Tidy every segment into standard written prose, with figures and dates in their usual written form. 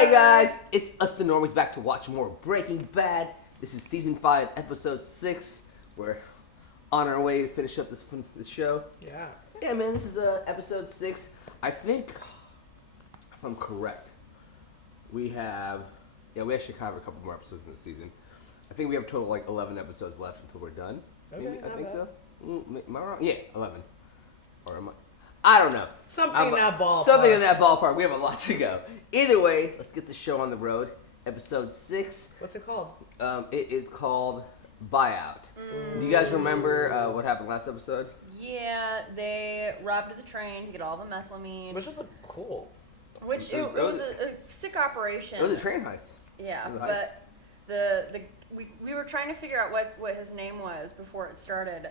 Hey guys, it's us the Normies back to watch more Breaking Bad. This is season 5, episode 6. We're on our way to finish up this show. Yeah, man, this is episode 6. I think, if I'm correct, we actually have a couple more episodes in this season. I think we have a total of like 11 episodes left until we're done. Okay, maybe, I think bad. so. Am I wrong? Yeah, 11. Or am I don't know. Something in that ballpark. Something in that ballpark. We have a lot to go. Either way, let's get the show on the road. Episode 6. What's it called? It is called Buyout. Do you guys remember what happened last episode? Yeah, they robbed the train to get all the methylamine. Which was cool. Which it was a sick operation. It was a train heist. Yeah, It was a heist. but we were trying to figure out what his name was before it started.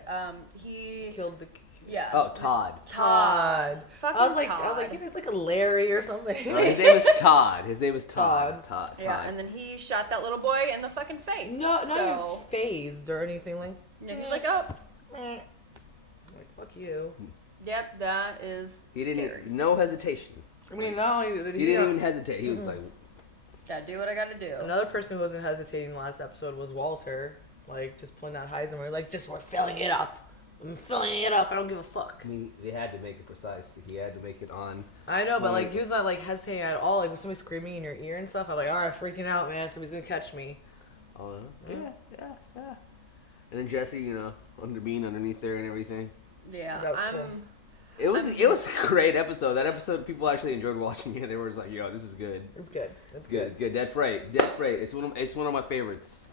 He Killed the... Yeah. Oh, Todd. Todd. Fucking I was like, Todd. he's like a Larry or something. No, his name is Todd. His name is Todd. Todd. Yeah, and then he shot that little boy in the fucking face. Not so, even phased or anything like... yeah, he's like, oh. Like, fuck you. Yep, that is He didn't. scary. No hesitation. I mean, no, He didn't even hesitate. He was like, Gotta do what I gotta do. Another person who wasn't hesitating last episode was Walter. Like, just pulling out Heisenberg. Like, we're filling it up. I'm filling it up. I don't give a fuck. I mean, they had to make it precise. He had to make it on. I know, but like, he was not like hesitating at all. Like, when somebody screaming in your ear and stuff, I'm like, alright, freaking out, man. Somebody's gonna catch me. Oh, yeah. And then Jesse, underneath there and everything. Yeah, That was cool. It was a great episode. That episode, people actually enjoyed watching it. They were just like, "Yo, this is good. It's good. It's Good, good. Dead Freight. It's one of my favorites.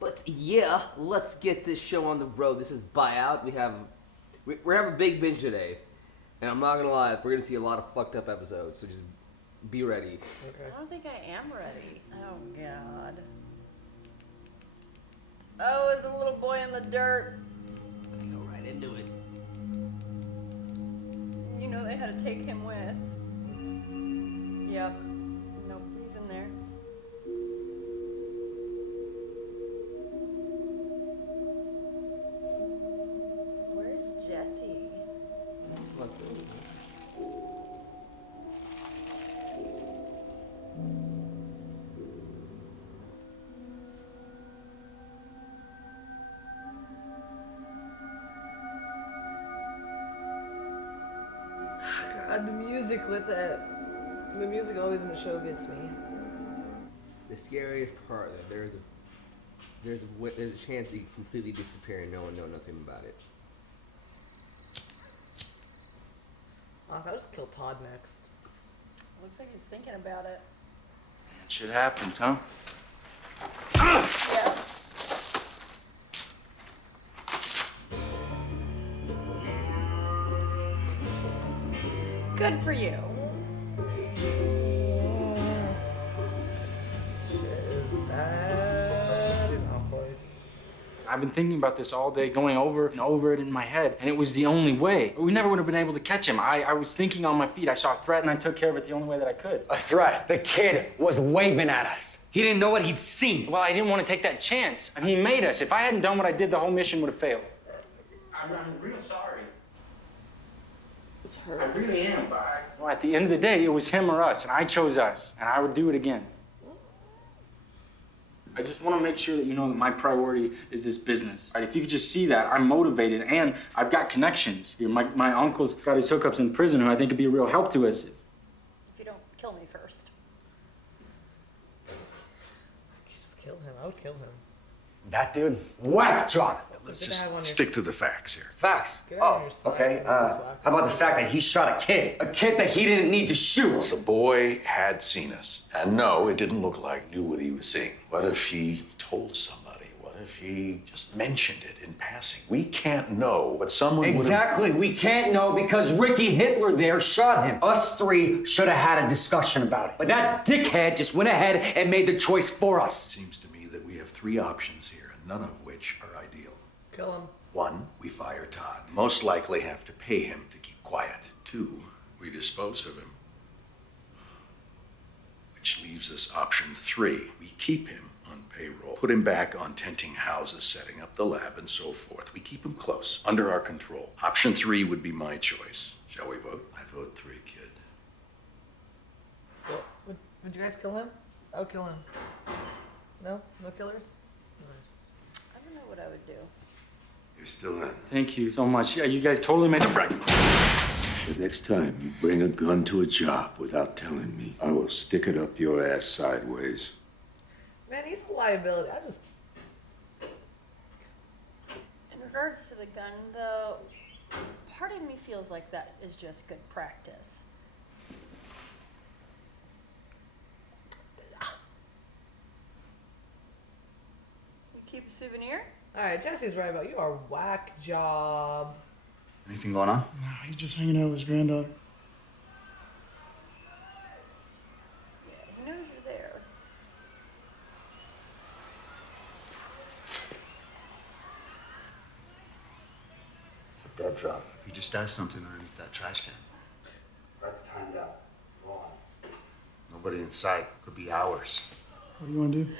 But yeah, let's get this show on the road. This is Buyout. We have a big binge today, and I'm not gonna lie, we're gonna see a lot of fucked up episodes. So just be ready. Okay. I don't think I am ready. Oh, God. Oh, there's a little boy in the dirt. We go right into it. You know they had to take him with. Yep. Nope, he's in there. Where's Jesse? This is fucked up. God, the music with it. The music always in the show gets me. The scariest part that there's a chance that you can completely disappear and no one know nothing about it. Honestly, I'll just kill Todd next. Looks like he's thinking about it. Shit happens, huh? Yeah. Good for you. Shit is bad and awkward. I've been thinking about this all day, going over and over it in my head, and it was the only way. We never would have been able to catch him. I was thinking on my feet. I saw a threat, and I took care of it the only way that I could. A threat. The kid was waving at us. He didn't know what he'd seen. Well, I didn't want to take that chance. I mean, he made us. If I hadn't done what I did, the whole mission would have failed. I'm real sorry. This I hurts. really am, but well, at the end of the day, it was him or us, and I chose us, and I would do it again. I just want to make sure that you know that my priority is this business. Right? If you could just see that, I'm motivated, and I've got connections. My uncle's got his hookups in prison, who I think could be a real help to us. If you don't kill me first. Just kill him. I would kill him. That dude, whack job. Let's Think I have one just here. stick to the facts here. Facts. Get out of Oh, your side, okay. so this whack. How about the fact that he shot a kid that he didn't need to shoot? The boy had seen us. And no, it didn't look like knew what he was seeing. What if he told somebody? What if he just mentioned it in passing? We can't know, but someone Exactly. We can't know because Ricky Hitler there shot him. Us three should have had a discussion about it. But that dickhead just went ahead and made the choice for It us. seems to me that we have 3 options here, and none of which are ideal. Kill him. 1, we fire Todd. Most likely have to pay him to keep quiet. 2, we dispose of him. Which leaves us option 3. We keep him on payroll, put him back on tenting houses, setting up the lab, and so forth. We keep him close, under our control. Option 3 would be my choice. Shall we vote? I vote 3, kid. Would you guys kill him? I'll kill him. No? No killers? I don't know what I would do. You're still in. Thank you so much. Yeah, you guys totally made it right. The next time you bring a gun to a job without telling me, I will stick it up your ass sideways. Man, he's a liability. In regards to the gun, though, part of me feels like that is just good practice. You keep a souvenir? Alright, Jesse's right about you are whack job. Anything going on? No, he's just hanging out with his granddaughter. Yeah, he knows you're there. It's a dead drop. He just does something underneath that trash can. Write the time down. Go on. Nobody in sight. Could be hours. What do you want to do?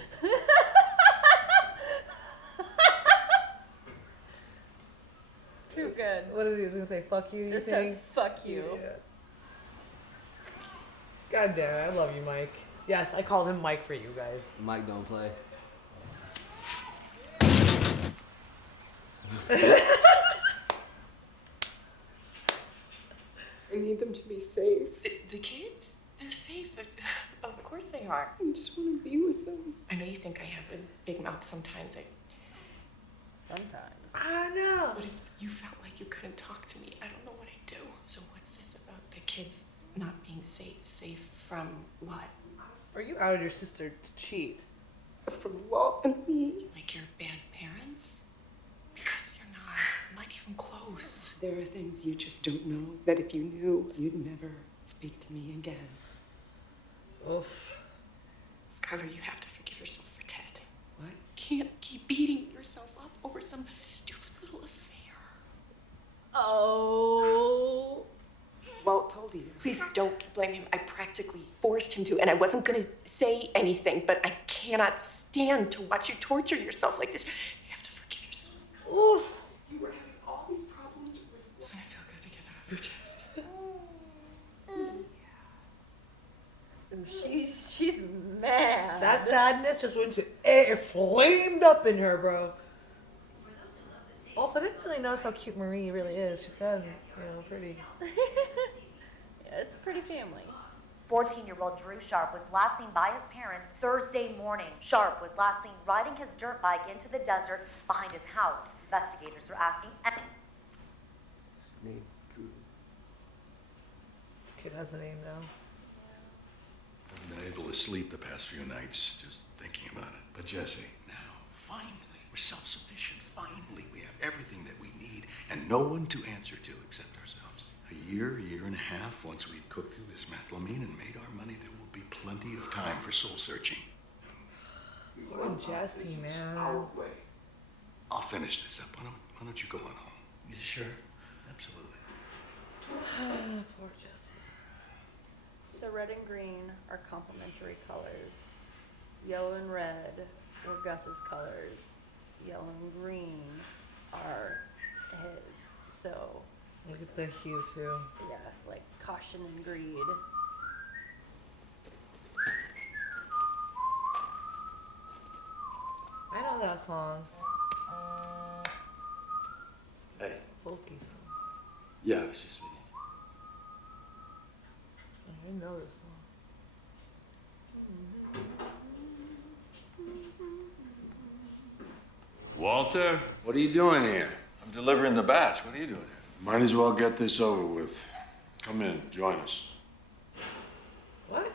Too good. What is he gonna say? Fuck you, you This think? says fuck you. Yeah. God damn it, I love you, Mike. Yes, I called him Mike for you guys. Mike don't play. I need them to be safe. The kids? They're safe. Of course they are. I just want to be with them. I know you think I have a big mouth sometimes. Sometimes. I know. But if you felt like you couldn't talk to me, I don't know what I'd do. So what's this about the kids not being safe? Safe from what? Us? Or you outed your sister to cheat? From Walt and me. Like you're bad parents? Because you're not even close. There are things you just don't know that if you knew, you'd never speak to me again. Oof. Skylar, you have to forgive yourself for Ted. What? You can't keep beating yourself up over some stupid little affair. Oh. Walt told you. Please don't blame him. I practically forced him to, and I wasn't going to say anything, but I cannot stand to watch you torture yourself like this. You have to forgive yourselves. Oof. You were having all these problems with... Doesn't it feel good to get that off your chest? Ooh, she's mad. That sadness just went to it flamed up in her, bro. Also, I didn't really notice how cute Marie really is. She's kind of, pretty. Yeah, it's a pretty family. 14-year-old Drew Sharp was last seen by his parents Thursday morning. Sharp was last seen riding his dirt bike into the desert behind his house. Investigators are asking... His name, Drew. Kid has a name now. I've been able to sleep the past few nights just thinking about it. But Jesse, now, finally, we're self-sufficient. Finally, we have everything that we need and no one to answer to except ourselves. A year and a half, once we've cooked through this methylamine and made our money, there will be plenty of time for soul searching. Poor Jesse, man. Our way. I'll finish this up. Why don't you go on home? You sure? Absolutely. Poor Jesse. So red and green are complementary colors. Yellow and red were Gus's colors. Yellow and green are his. So Look at the hue, too. yeah, like caution and greed. I know that song. Hey. Folky song. Yeah, I was just thinking. I didn't know this song. Walter, what are you doing here? I'm delivering the batch. What are you doing here? Might as well get this over with. Come in, join us. What?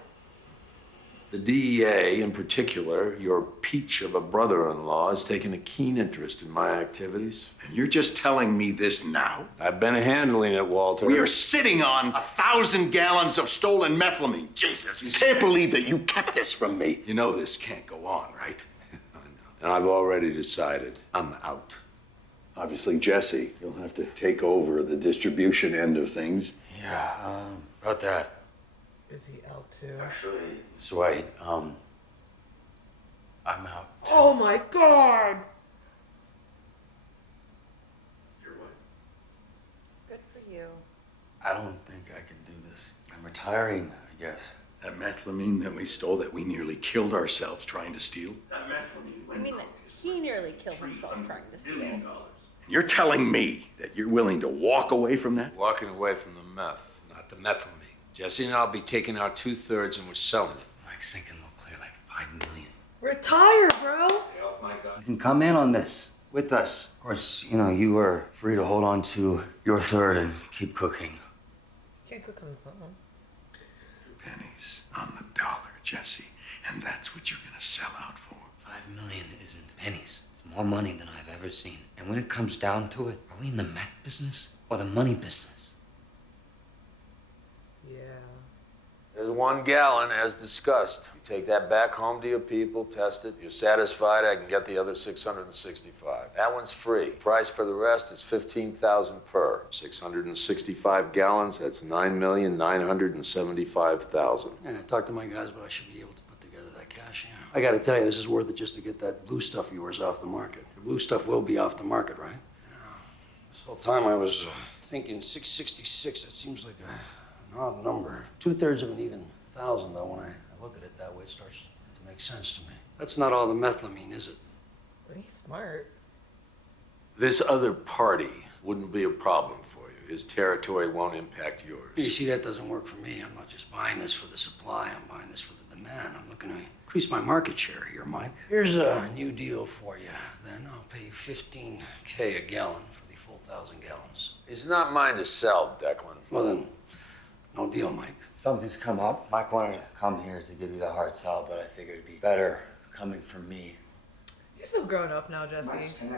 The DEA, in particular, your peach of a brother-in-law, has taken a keen interest in my activities. And you're just telling me this now? I've been handling it, Walter. We are sitting on 1,000 gallons of stolen methylamine. Jesus, I can't believe that you kept this from me. You know this can't go on, right? I know. And I've already decided I'm out. Obviously, Jesse, you'll have to take over the distribution end of things. Yeah, about that. Is he out, too? Actually, Dwight, I'm out. Oh, my God! You're what? Good for you. I don't think I can do this. I'm retiring, I guess. That methylamine that we stole, that we nearly killed ourselves trying to steal? That methylamine I mean that he nearly killed himself trying to steal. You're telling me that you're willing to walk away from that? Walking away from the meth, not the methylamine. Jesse and I'll be taking our 2/3 and we're selling it. Mike's thinking we'll clear like 5 million. Retire, bro. You can come in on this with us. Of course, you are free to hold on to your third and keep cooking. Can't cook on his own. Pennies on the dollar, Jesse. And that's what you're gonna sell out for. 5 million isn't pennies. It's more money than I've ever seen. And when it comes down to it, are we in the meth business or the money business? Yeah. There's 1 gallon, as discussed. You take that back home to your people, test it. You're satisfied, I can get the other 665. That one's free. Price for the rest is $15,000 per. 665 gallons, that's $9,975,000. Yeah, I talked to my guys, but I should be able to put together that cash, yeah. I gotta tell you, this is worth it just to get that blue stuff of yours off the market. The blue stuff will be off the market, right? Yeah. This whole time I was thinking 666, that seems like an odd number. 2/3 of an even thousand, though, when I look at it that way, it starts to make sense to me. That's not all the methylamine, is it? But he's smart. This other party wouldn't be a problem for you. His territory won't impact yours. You see, that doesn't work for me. I'm not just buying this for the supply, I'm buying this for the demand. I'm looking to increase my market share here, Mike. Here's a new deal for you. Then I'll pay you $15K a gallon for the full 1,000 gallons. It's not mine to sell, Declan. Well then, no deal, Mike. Something's come up. Mike wanted to come here to give you the hard sell, but I figured it'd be better coming from me. You're so grown up now, Jesse. He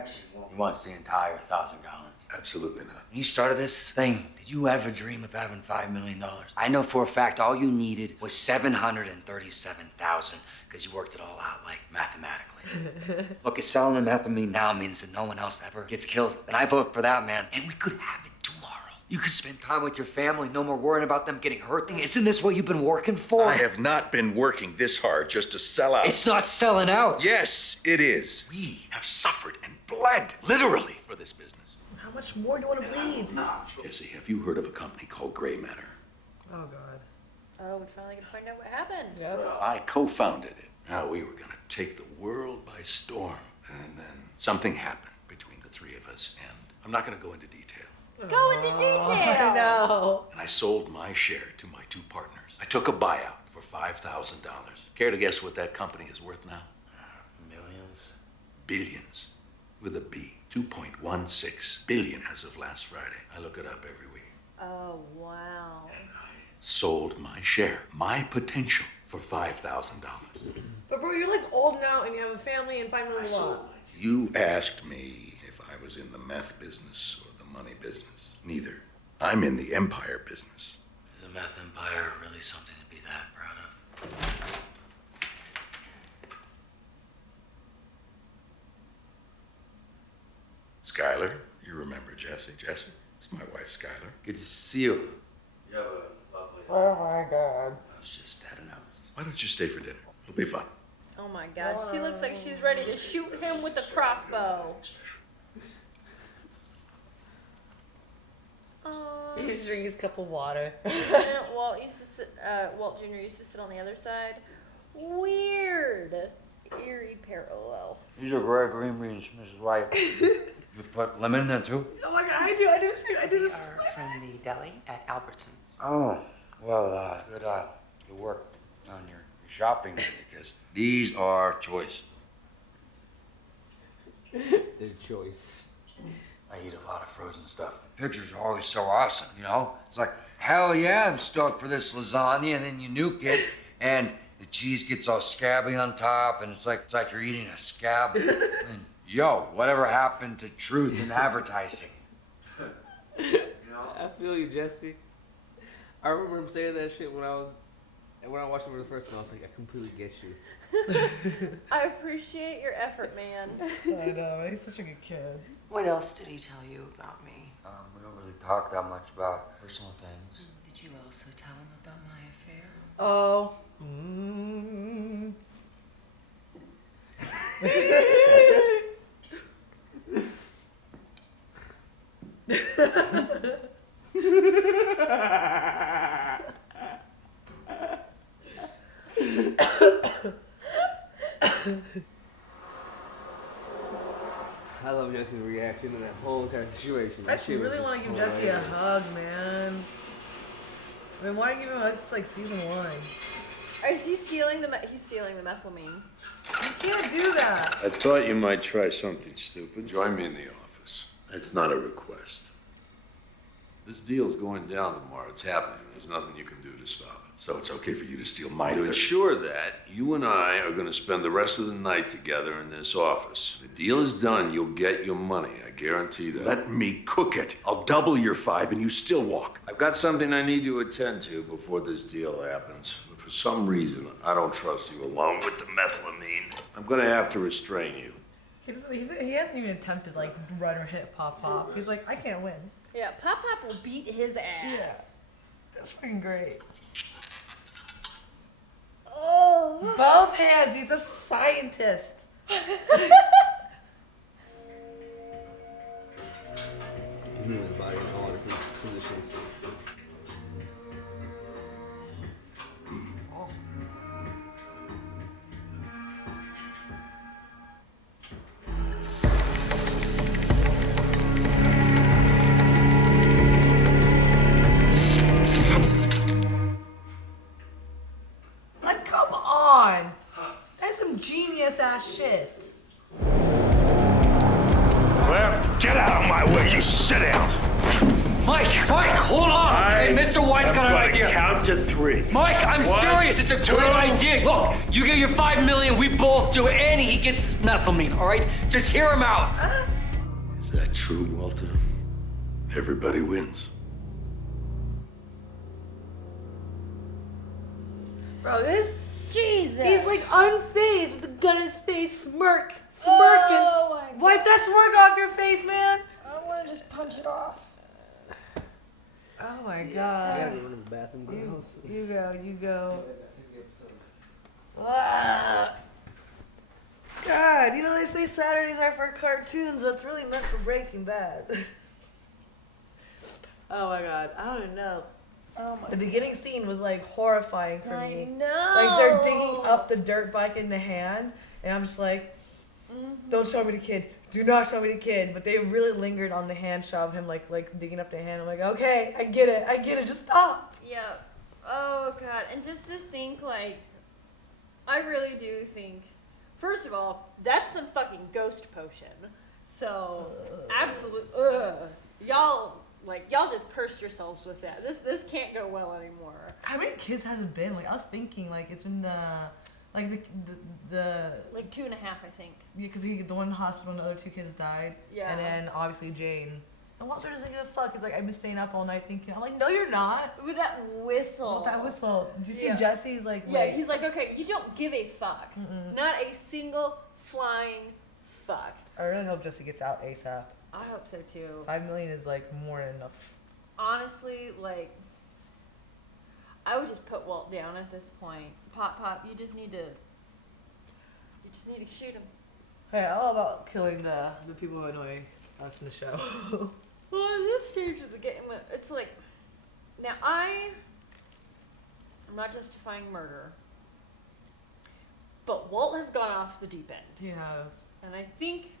wants the entire 1,000 gallons. Absolutely not. When you started this thing, did you ever dream of having $5 million? I know for a fact all you needed was 737,000 because you worked it all out like mathematically. Look, if selling the methylamine now means that no one else ever gets killed, then I vote for that, man. And we could have it tomorrow. You could spend time with your family, no more worrying about them getting hurt. Isn't this what you've been working for? I have not been working this hard just to sell out. It's not selling out. Yes, it is. We have suffered and bled, literally, for this business. How much more do you want to bleed? Jesse, have you heard of a company called Gray Matter? Oh, God. Oh, we finally get to find out what happened. Yeah. Well, I co-founded it. Now we were gonna take the world by storm. And then something happened between the three of us, and I'm not gonna go into detail. Go into detail. I know. And I sold my share to my 2 partners. I took a buyout for $5,000. Care to guess what that company is worth now? Millions. Billions. With a B. 2.16 billion as of last Friday. I look it up every week. Oh, wow. And I sold my share, my potential, for $5,000. But bro, you're like old now and you have a family and $5 million lot. You asked me if I was in the meth business or the money business. Neither. I'm in the empire business. Is a meth empire really something to be that proud of? Skylar, you remember Jesse. Jesse, it's my wife, Skylar. Good to see you. You have a lovely... Oh, my God. I was just at an house. Why don't you stay for dinner? It'll be fun. Oh my God, she looks like she's ready to shoot him with a crossbow. He just drinking his cup of water. Walt Jr. used to sit on the other side. Weird. Eerie parallel. These are great green beans, Mrs. White. You put lemon in there too? Oh my God, I do this. We are from the deli at Albertsons. Oh, well, good work on your shopping because these are choice. Their choice. I eat a lot of frozen stuff. Pictures are always so awesome, you know? It's like, hell yeah, I'm stoked for this lasagna, and then you nuke it, and the cheese gets all scabby on top, and it's like you're eating a scab. And yo, whatever happened to truth in advertising? I feel you, Jesse. I remember him saying that shit when I watched him for the first time. I was like, I completely get you. I appreciate your effort, man. I know, he's such a good kid. What else did he tell you about me? We don't really talk that much about personal things. Did you also tell him about my affair? Oh. I love Jesse's reaction to that whole entire situation. I actually really want to give Jesse a hug, man. I mean, why give him? It's like season 1. Is he stealing the? He's stealing the methylamine. You can't do that. I thought you might try something stupid. Join me in the office. It's not a request. This deal's going down tomorrow. It's happening. There's nothing you can do to stop it. So it's okay for you to steal my To ensure that, you and I are going to spend the rest of the night together in this office. The deal is done. You'll get your money. I guarantee that. Let me cook it. I'll double your 5 and you still walk. I've got something I need to attend to before this deal happens. But for some reason, I don't trust you along with the methylamine. I'm going to have to restrain you. He hasn't even attempted like to run or hit Pop. He's like, I can't win. Yeah, Pop will beat his ass. Yeah, that's fucking great. Oh, both hands. He's a scientist. He's moving his body in all different positions. Like, come on. That's some genius ass shit. Well, get out of my way. You sit down. Mike, hold on. Okay? Mr. White's got an idea. Count to 3. Mike, I'm serious. It's a great idea. Look, you get your $5 million, we both do it, and he gets his methylamine, all right? Just hear him out. Is that true, Walter? Everybody wins. Bro, this... Jesus. He's like unfazed with the gun in his face, smirking. Oh my God. Wipe that smirk off your face, man. I want to just punch it off. Oh my I God. gotta go to the bathroom. Girls. You go. Ah. God, you know they say Saturdays are for cartoons, but it's really meant for Breaking Bad. Oh my God, I don't even know. Oh my The beginning scene was like horrifying for I me. know. Like they're digging up the dirt bike in the hand, and I'm just like, don't show me the kid. Do not show me the kid. But they really lingered on the hand shot of him like digging up the hand. I'm like, okay, I get it. Just stop. Yeah. Oh God. And just to think, like, I really do think, first of all, that's some fucking ghost potion. So, absolute. Y'all just cursed yourselves with that. This can't go well anymore. How many kids has it been? Like I was thinking, like it's been the like like 2.5, I think. Yeah, because the one in the hospital and the other 2 kids died. Yeah. And then obviously Jane. And Walter doesn't give a fuck. He's like, I've been staying up all night thinking. I'm like, no, you're not. With that whistle. With that whistle. Did you see Yeah. Jesse's like? Yeah, wait. he's like, okay, you don't give a fuck. Not a single flying fuck. I really hope Jesse gets out ASAP. I hope so too. $5 million is like more than enough. Honestly, like, I would just put Walt down at this point. Pop, you just need to shoot him. Hey, all about killing the people who annoy us in the show. Well, at this stage of the game, it's like, now I'm not justifying murder, but Walt has gone off the deep end. He has. And I think,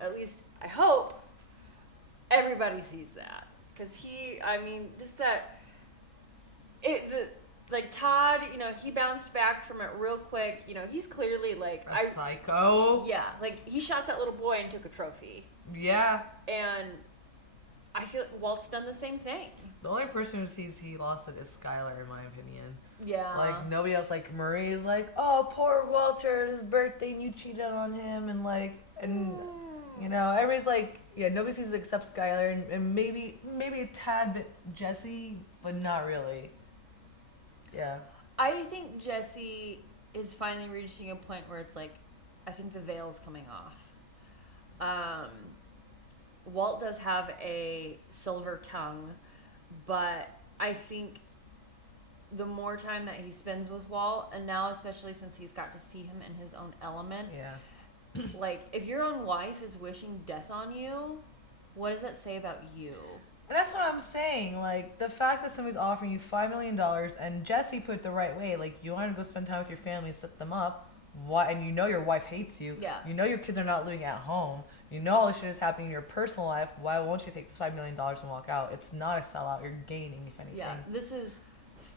at least I hope, everybody sees that. Because like Todd, he bounced back from it real quick. He's clearly like A psycho. Yeah, like he shot that little boy and took a trophy. Yeah. And I feel like Walt's done the same thing. The only person who sees he lost it is Skylar, in my opinion. Yeah. Like nobody else. Like Marie is like, oh, poor Walter, it's his birthday, and you cheated on him, and everybody's like, yeah, nobody sees it except Skylar, and maybe a tad bit Jesse, but not really. Yeah. I think Jesse is finally reaching a point where it's like, I think the veil's coming off. Walt does have a silver tongue, but I think the more time that he spends with Walt, and now especially since he's got to see him in his own element, yeah. Like, if your own wife is wishing death on you, what does that say about you? And that's what I'm saying. Like, the fact that somebody's offering you $5 million, and Jesse put it the right way, like, you want to go spend time with your family and set them up, why? And you know your wife hates you. Yeah. You know your kids are not living at home. You know all this shit is happening in your personal life. Why won't you take this $5 million and walk out? It's not a sellout. You're gaining, if anything. Yeah, this is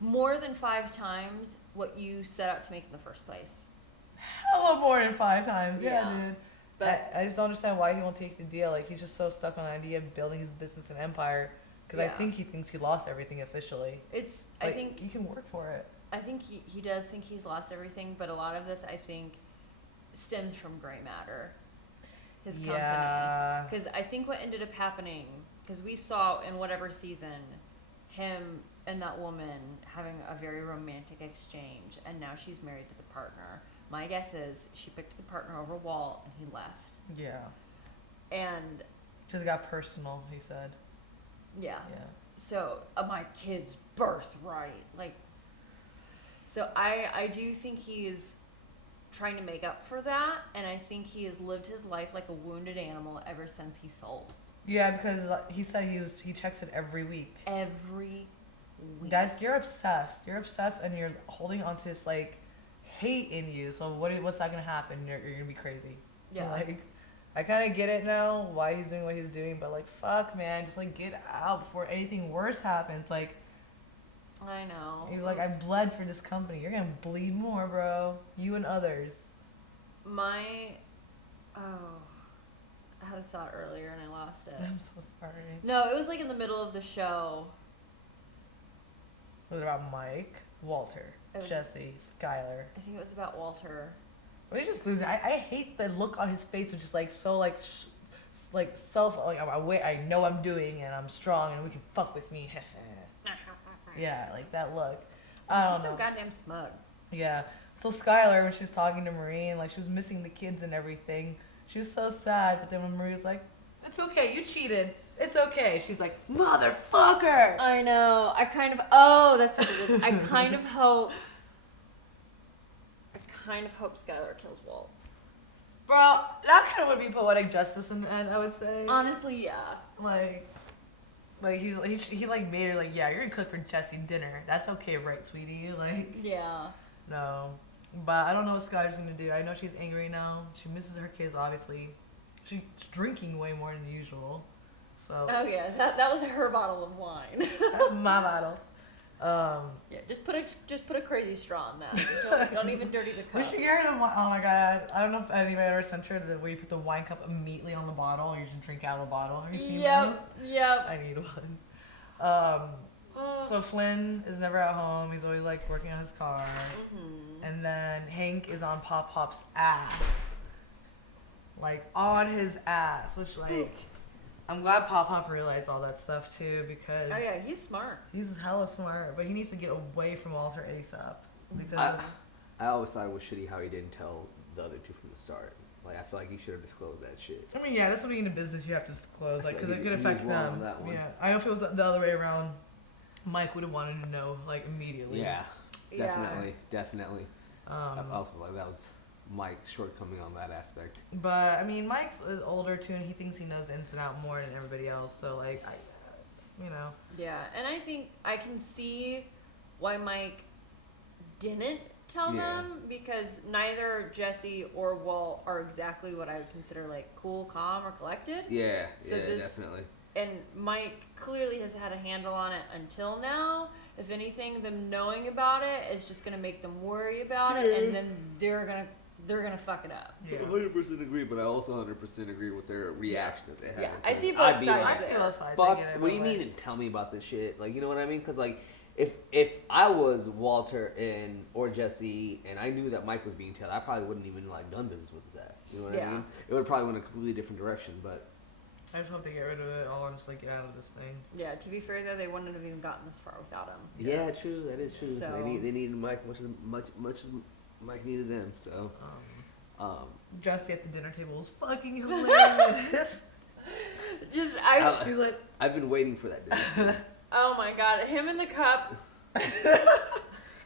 more than 5 times what you set out to make in the first place. Hella more than 5 times. Yeah, dude. But I just don't understand why he won't take the deal. Like, he's just so stuck on the idea of building his business and empire. Because I think he thinks he lost everything officially. it's, Like, I think you can work for it. I think he does think he's lost everything, but a lot of this, I think, stems from gray matter. His company. Yeah. Because I think what ended up happening, because we saw in whatever season, him and that woman having a very romantic exchange, and now she's married to the partner. My guess is she picked the partner over Walt, and he left. Yeah. And Just got personal, he said. yeah. Yeah. So my kid's birthright, like. So I do think he is trying to make up for that, and I think he has lived his life like a wounded animal ever since he sold. Yeah, because he said he checks it every week. Every week. Guys, you're obsessed. You're obsessed, and you're holding onto this like hate in you. So what's that gonna happen? You're gonna be crazy. Yeah. Like, I kind of get it now why he's doing what he's doing, but like, fuck, man, just like get out before anything worse happens. Like, I know. he's like, I bled for this company. You're gonna bleed more, bro. You and others. I had a thought earlier and I lost it. I'm so sorry. No, it was like in the middle of the show. Was it about Mike, Walter, It was- Jesse, Skylar? I think it was about Walter. But he's just losing. I hate the look on his face of just like so like like self like I know I'm doing and I'm strong and we can fuck with me. Yeah, like that look. I don't She's so know. goddamn smug. Yeah. So Skylar, when she was talking to Marie and like she was missing the kids and everything, she was so sad. But then when Marie was like, "It's okay, you cheated. It's okay," she's like, "Motherfucker." I know. That's what it is. I kind of hope Skylar kills Walt. Bro, that kind of would be poetic justice in the end, I would say. Honestly, yeah. Like he like made her like, yeah, you're gonna cook for Jesse dinner. That's okay, right, sweetie? Like, Yeah. no. But I don't know what Skylar's gonna do. I know she's angry now. She misses her kids, obviously. She's drinking way more than usual. So. Oh yeah, that was her bottle of wine. That's my bottle. Yeah, just put a crazy straw in that. Don't even dirty the cup. We should get her the wine. Oh my god. I don't know if anybody ever sent her the where you put the wine cup immediately on the bottle and you just drink out of the bottle. Have you seen those? Yep. I need one. So Flynn is never at home. He's always like working on his car. Mm-hmm. And then Hank is on Pop Pop's ass. Like on his ass, which like I'm glad Pop Pop realized all that stuff too because Oh yeah, he's smart. he's hella smart, but he needs to get away from Walter ASAP because I always thought it was shitty how he didn't tell the other two from the start. Like, I feel like he should have disclosed that shit. I mean, yeah, that's what being in a business you have to disclose, like, because Like, it could he affect was wrong them. on that one. Yeah, I know if it was the other way around, Mike would have wanted to know, like, immediately. Yeah, Yeah. definitely. I also feel like that was Mike's shortcoming on that aspect. But I mean, Mike's older too, and he thinks he knows the ins and out more than everybody else. So like, Yeah, and I think I can see why Mike didn't tell them because neither Jesse or Walt are exactly what I would consider like cool, calm, or collected. Yeah, So yeah, this- definitely. And Mike clearly has had a handle on it until now. If anything, them knowing about it is just gonna make them worry about it, and then they're gonna fuck it up. yeah. 100% agree, but I also 100% agree with their reaction that they had. Yeah, I see I'd both be sides. like, I see both sides. I fuck, get it, what do but, you like, mean and tell me about this shit? Like, you know what I mean? Because, like, if I was Walter or Jesse and I knew that Mike was being tailed, I probably wouldn't even, like, done business with his ass. You know what I Yeah. mean? It would probably went a completely different direction, but... I just hope they get rid of it all and just like get out of this thing. Yeah, to be fair though, they wouldn't have even gotten this far without him. Yeah, true. That is true. So- They needed Mike much as Mike needed them, so... Jesse at the dinner table was fucking hilarious. Just He's like, I've been waiting for that day. oh my god, him in the cup.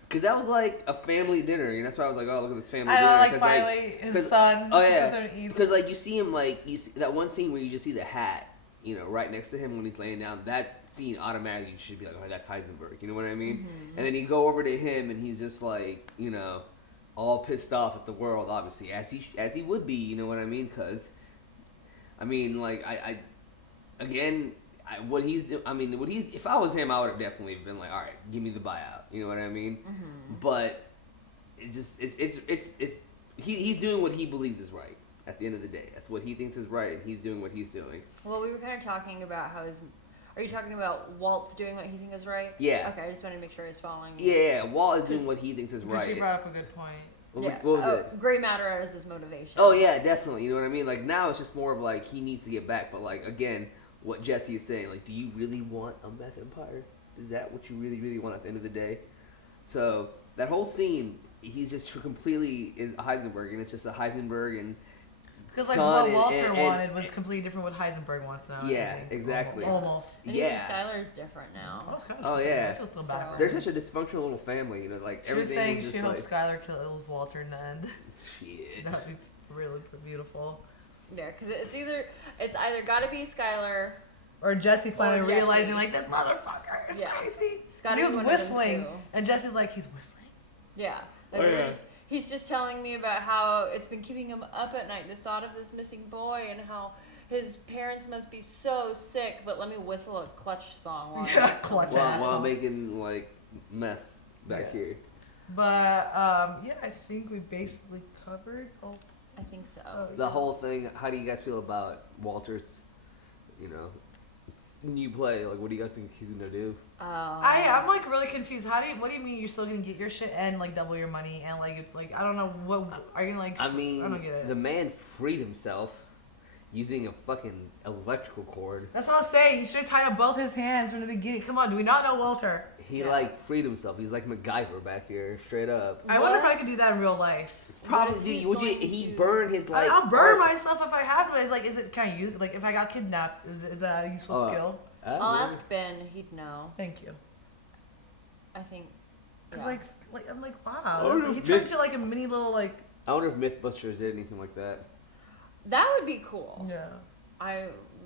Because that was like a family dinner, and that's why I was like, oh, look at this family I dinner. know, like 'cause, finally his 'cause- son. Oh sits yeah, there and eats. because like you see him you see that one scene where you just see the hat, you know, right next to him when he's laying down. That scene automatically you should be like, oh, that's Heisenberg. You know what I mean? Mm-hmm. And then you go over to him, and he's just like, you know, all pissed off at the world, obviously, as he would be. You know what I mean? Because, I mean, like what he's if I was him, I would have definitely been like, all right, give me the buyout. You know what I mean? Mm-hmm. But he's doing what he believes is right. At the end of the day, that's what he thinks is right, and he's doing what he's doing. Well, we were kind of talking about how are you talking about Walt's doing what he thinks is right? Yeah. Okay, I just wanted to make sure I was following you. Yeah, Walt is doing what he thinks is Because right. she brought up a good point. Yeah. What was it? Gray matter as his motivation. Oh yeah, definitely. You know what I mean? Like now it's just more of like he needs to get back, but like again, what Jesse is saying, like, do you really want a meth empire? Is that what you really, really want at the end of the day? So that whole scene, he's just completely is Heisenberg, and it's just a Heisenberg and because like what Walter wanted was completely different what Heisenberg wants now. Yeah, exactly. Almost. And even Skylar's different now. Oh yeah. I feel still bad. They're such a dysfunctional little family, you know. Like she was saying was she just hopes Skylar kills Walter in the end. Shit. That'd be really beautiful. Yeah, because it's either got to be Skylar or Jesse finally Jesse. realizing like this motherfucker is crazy. Gotta He was be one of them whistling, two. and Jesse's like, he's whistling. Yeah. Like, he's just telling me about how it's been keeping him up at night, the thought of this missing boy, and how his parents must be so sick, but let me whistle a Clutch song while making like meth back here. But yeah, I think we basically covered. I think so. The whole thing. How do you guys feel about Walter's? You know, when you play, like, what do you guys think he's gonna do? I'm like really confused. What do you mean you're still gonna get your shit and like double your money and like I don't know what are you gonna like? I mean, I don't get it. The man freed himself using a fucking electrical cord. That's what I'm saying. He should have tied up both his hands from the beginning. Come on, do we not know Walter? He like freed himself. He's like MacGyver back here, straight up. I wonder if I could do that in real life. Probably. He burned his like. I'll burn myself if I have to. It's like, can I use it? Like, if I got kidnapped, is that a useful skill? I'll ask Ben. He'd know. Thank you. I think. Cause like I'm like, wow. He turned into like a mini little like. I wonder if MythBusters did anything like that. That would be cool. Yeah.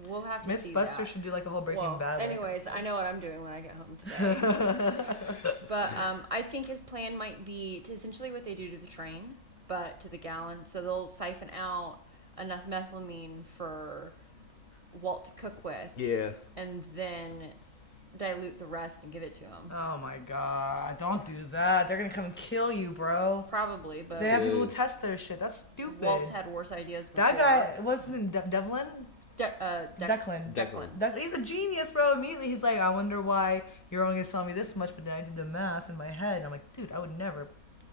We'll have to see MythBusters that. should do like a whole Breaking Bad. Anyways, I know what I'm doing when I get home today. But I think his plan might be to essentially what they do to the train, but to the gallon. So they'll siphon out enough methylamine for Walt to cook with. Yeah. And then dilute the rest and give it to him. Oh my god, don't do that. They're gonna come and kill you, bro. Probably, but they have people who test their shit. That's stupid. Walt's had worse ideas before. That guy, what's his name? Devlin? Declan. He's a genius, bro. Immediately he's like, I wonder why you're only gonna tell me this much, but then I did the math in my head. And I'm like, dude, I would never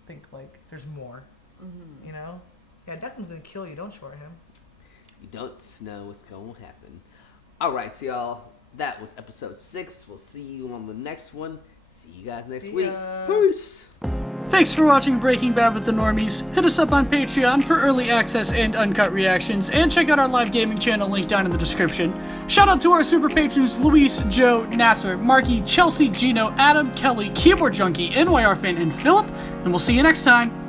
think like there's more. Mm-hmm. You know? Yeah, Declan's gonna kill you. Don't short him. You don't know what's gonna happen. All right, so y'all. That was episode 6. We'll see you on the next one. See you guys next week. Peace. Thanks for watching Breaking Bad with the Normies. Hit us up on Patreon for early access and uncut reactions, and check out our live gaming channel link down in the description. Shout out to our super patrons Luis, Joe, Nasser, Marky, Chelsea, Gino, Adam, Kelly, Keyboard Junkie, NYR Fan, and Philip, and we'll see you next time.